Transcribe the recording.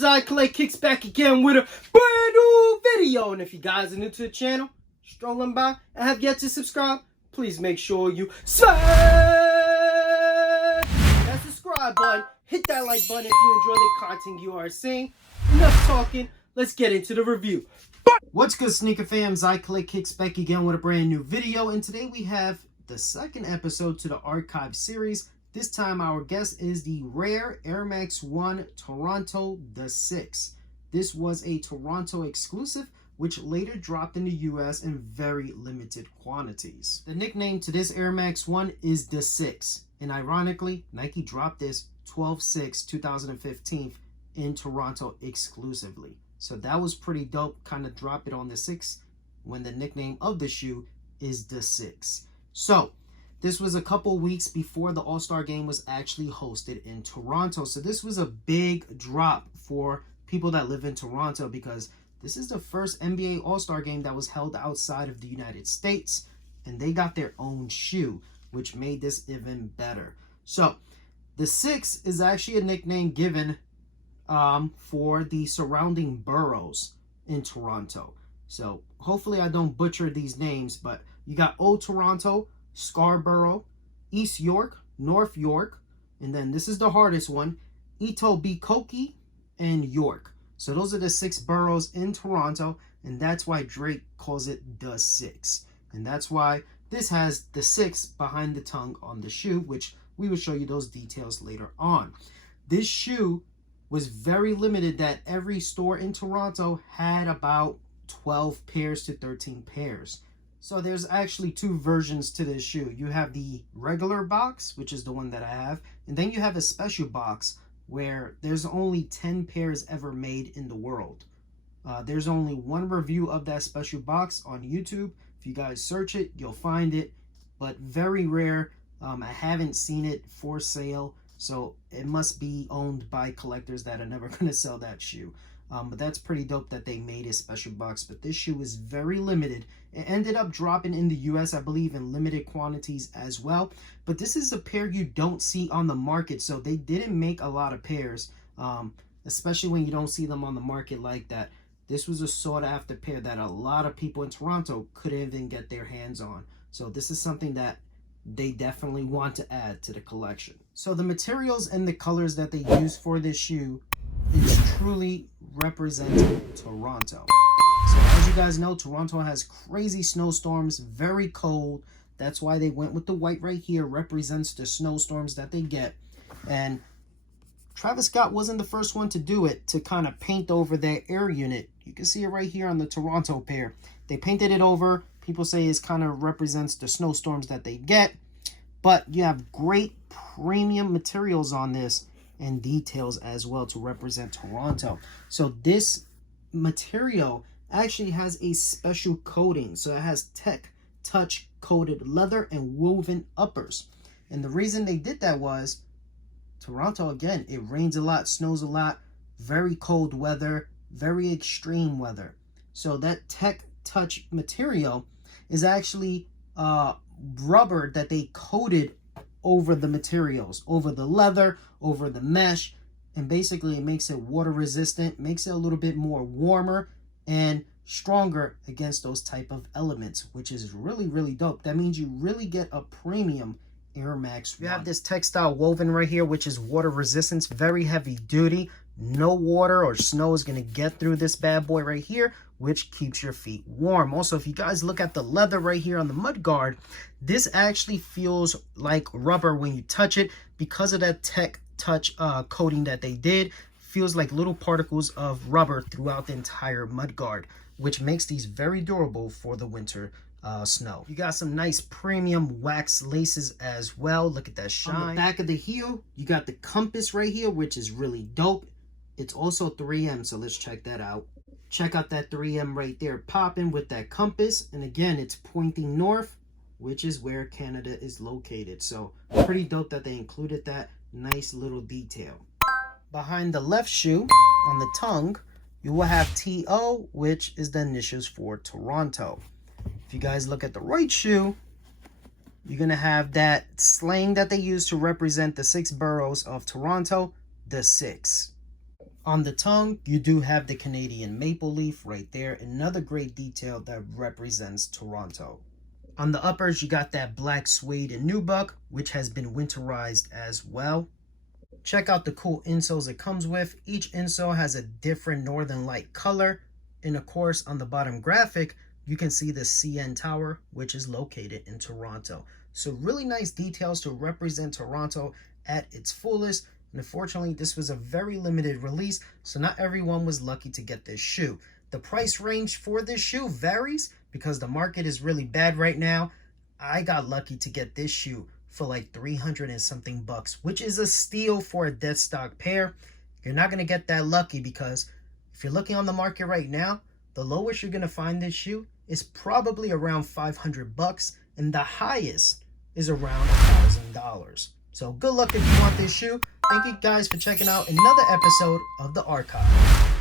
Fams, eb.kicks back again with a brand new video. And if you guys are new to the channel, strolling by and have yet to subscribe, please make sure you smash that subscribe button. Hit that like button if you enjoy the content you are seeing. Enough talking, let's get into the review. What's good, sneaker fams? eb.kicks back again with a brand new video. And today we have the second episode to the Archive series. This time our guest is the rare Air Max 1 Toronto the 6. This was a Toronto exclusive, which later dropped in the US in very limited quantities. The nickname to this Air Max 1 is the 6. And ironically, Nike dropped this 12/6/2015 in Toronto exclusively. So that was pretty dope, kind of drop it on the 6 when the nickname of the shoe is the 6. So this was a couple weeks before the All-Star game was actually hosted in Toronto. So this was a big drop for people that live in Toronto because this is the first NBA All-Star game that was held outside of the United States. And they got their own shoe, which made this even better. So the 6 is actually a nickname given for the surrounding boroughs in Toronto. So hopefully I don't butcher these names, but you got Old Toronto, Scarborough, East York, North York, and then this is the hardest one, eb.kicks and York. So those are the 6 boroughs in Toronto, and that's why Drake calls it the 6. And that's why this has the 6 behind the tongue on the shoe, which we will show you those details later on. This shoe was very limited, that every store in Toronto had about 12 pairs to 13 pairs. So there's actually 2 versions to this shoe. You have the regular box, which is the one that I have, and then you have a special box where there's only 10 pairs ever made in the world. There's only one review of that special box on YouTube. If you guys search it, you'll find it, but very rare. I haven't seen it for sale, so it must be owned by collectors that are never going to sell that shoe. But that's pretty dope that they made a special box. But this shoe is very limited. It ended up dropping in the US, I believe, in limited quantities as well. But this is a pair you don't see on the market. So they didn't make a lot of pairs, especially when you don't see them on the market like that. This was a sought after pair that a lot of people in Toronto couldn't even get their hands on. So this is something that they definitely want to add to the collection. So the materials and the colors that they use for this shoe is truly representing Toronto. So as you guys know, Toronto has crazy snowstorms, very cold. That's why they went with the white right here, represents the snowstorms that they get. And Travis Scott wasn't the first one to do it, to kind of paint over their air unit. You can see it right here on the Toronto pair. They painted it over. People say it kind of represents the snowstorms that they get. But you have great premium materials on this and details as well to represent Toronto. So this material actually has a special coating. So it has Tech Touch coated leather and woven uppers. And the reason they did that was Toronto, again, it rains a lot, snows a lot, very cold weather, very extreme weather. So that Tech Touch material is actually rubber that they coated over the materials, over the leather, over the mesh, and basically it makes it water resistant, makes it a little bit more warmer and stronger against those type of elements, which is really, really dope. That means you really get a premium Air Max 1. You have this textile woven right here, which is water resistant, very heavy duty. No water or snow is going to get through this bad boy right here, which keeps your feet warm. Also, if you guys look at the leather right here on the mud guard, this actually feels like rubber when you touch it because of that Tech Touch coating that they did. Feels like little particles of rubber throughout the entire mud guard, which makes these very durable for the winter snow. You got some nice premium wax laces as well. Look at that shine. On the back of the heel, you got the compass right here, which is really dope. It's also 3M, so let's check that out. Check out that 3M right there popping with that compass. And again, it's pointing north, which is where Canada is located. So pretty dope that they included that nice little detail. Behind the left shoe, on the tongue, you will have TO, which is the initials for Toronto. If you guys look at the right shoe, you're going to have that slang that they use to represent the 6 boroughs of Toronto, the 6. On the tongue, you do have the Canadian maple leaf right there, another great detail that represents Toronto. On the uppers, you got that black suede and nubuck, which has been winterized as well. Check out the cool insoles it comes with. Each insole has a different northern light color. And of course, on the bottom graphic, you can see the CN Tower, which is located in Toronto. So really nice details to represent Toronto at its fullest. And unfortunately, this was a very limited release, so not everyone was lucky to get this shoe. The price range for this shoe varies because the market is really bad right now. I got lucky to get this shoe for like 300 and something bucks, which is a steal for a dead stock pair. You're not going to get that lucky because if you're looking on the market right now, the lowest you're going to find this shoe is probably around 500 bucks, and the highest is around $1,000. So good luck if you want this shoe. Thank you guys for checking out another episode of The Archive.